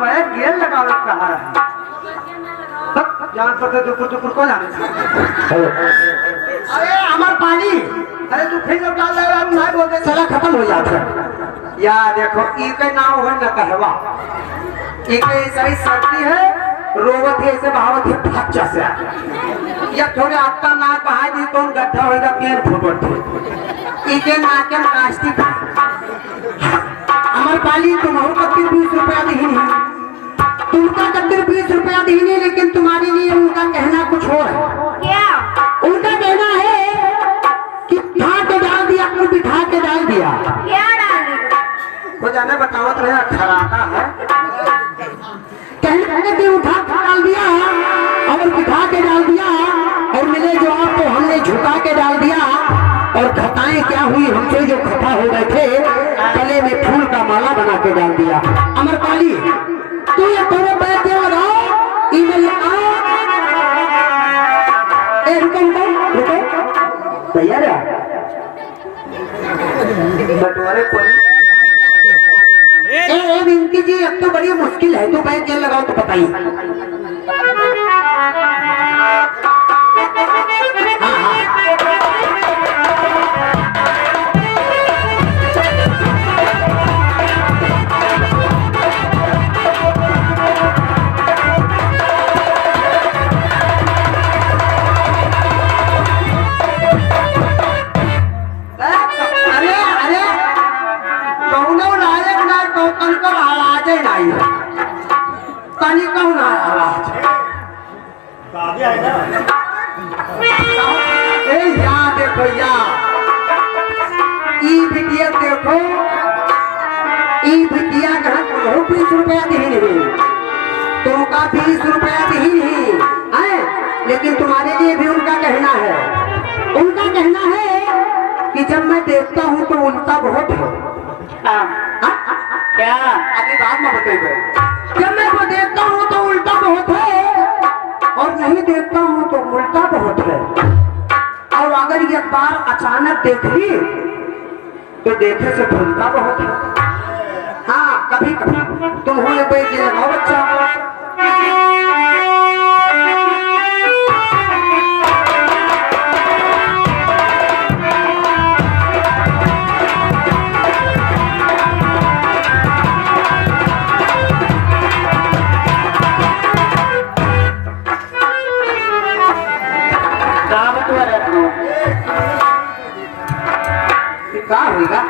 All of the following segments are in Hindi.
पैर गेल लगाओ कहा रहा जान पड़ते दुकुर को जाने अरे अमर पाली अरे तू फिर जब डाल रहा है ना बोलते सारा खत्म हो जाता है या देखो ई के नाम है न कहवा ई के सही सर्दी है रोवत है ऐसे बहावत है फच्चा से या थोड़े आपका ना कहा दी तो गड्ढा होगा पेड़ फुटवट है ई के नाके में कास्टिक अमर पाली तुम हो कत्ती 20 रुपया नहीं तुमका कत्ती 20 रुपया नहीं लेकिन तुम्हारे लिए उनका कहना कुछ और है क्या उनका कहना है कि बिठा के डाल दिया आपको बिठा के डाल दिया क्या डाल दिया वो जाने बतावत रहे खराटा है कहने कि उठा के डाल दिया और बिठा के डाल दिया और मिले जो आपको हमने झुका के डाल दिया और खताएं क्या हुई हमसे जो खता हो गए थे गले में फूल का माला बना के डाल दिया अमरपाली तू ये दोनों पैर दे लगाओ ईमेल लगाओ रुको तैयार है बटवारे कोई विनती जी अब तो बड़ी मुश्किल है तो पैर जेल लगाओ तो बताइए देखो ई बिटिया कहा 20 रुपया नहीं तुमका 20 रुपया नहीं है लेकिन तुम्हारे लिए भी उनका कहना है कि जब मैं देखता हूँ तो उल्टा बहुत है क्या अभी बात में बताइए जब मैं वो देखता हूँ तो उल्टा बहुत है और नहीं देखता हूँ तो उल्टा बहुत है और अगर ये बार अचानक देख ली तो देखे से भूलता बहुत है हाँ कभी कभी तुम होने पे ये लगाओ बच्चा क्या होगा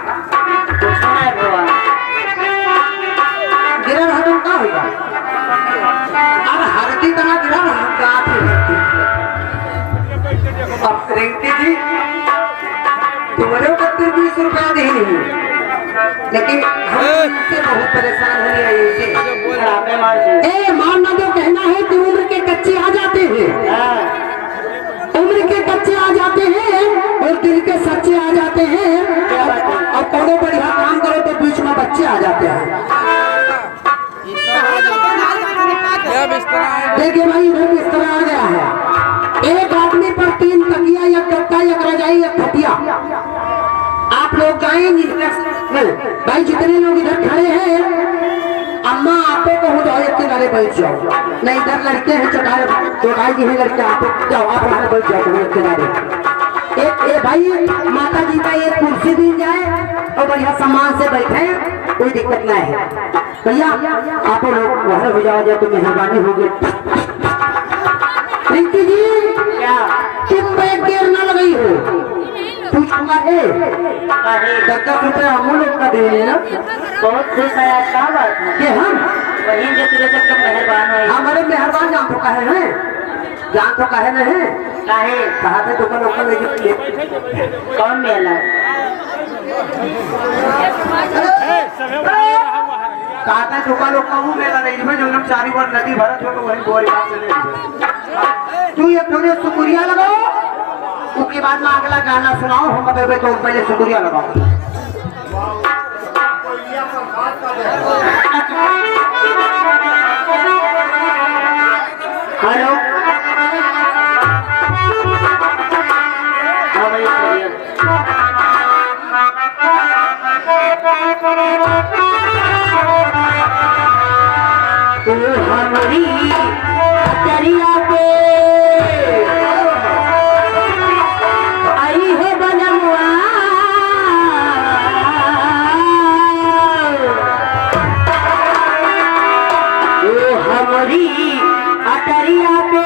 गिरा रहा क्या होगा अब हरती तना गिरा रहा अब रिंकी जी तुम्हारे को 20 रुपया नहीं लेकिन हमसे बहुत परेशान होने आई मानना जो कहना है कि उम्र के कच्चे आ जाते हैं उम्र के कच्चे आ जाते हैं और दिल के सच्चे आ जाते हैं और कोनो बढ़िया काम करो तो बीच में बच्चे आ जाते हैं देखिए भाई इधर बिस्तर आ गया है एक आदमी पर 3 तकिया या कट्टा या रजाई या खटिया आप लोग जाएंगे भाई जितने लोग इधर खड़े हैं अम्मा आपको को हो जाओ एक किनारे बैठ जाओ नहीं इधर लड़के हैं चौटाई जी है लड़के आप जाओ आप वहां बैठ जाओ एक किनारे एक भाई माता जी का एक कुर्सी दी जाए और बढ़िया सामान से बैठे कोई दिक्कत नहीं है भैया आप लोग वहां हो जाओ तो मेहरबानी होगी रिंकी जी क्या तुम बैग देर ना लगाई हो पूछूंगा 10 रुपया हम लोग का देने ना बहुत खुश है क्या बात है कि हम वही जो तेरे से मेहरबान है हमारे मेहरबान जान तो कहे हैं जान तो कहे नहीं काहे कहा थे दुकान ऊपर ले कौन मेला कहा था दुकान ऊपर वो मेला नहीं में जो हम 4 बार नदी भरत हो तो वही बोरी बात चले तू ये थोड़े शुक्रिया लगाओ उसके बाद में अगला गाना सुनाओ हम बताए तो पहले शुक्रिया लगाओ हेलो तू हमारी अटरिया पे आई हो बनमुआ तू हमारी अटरिया पे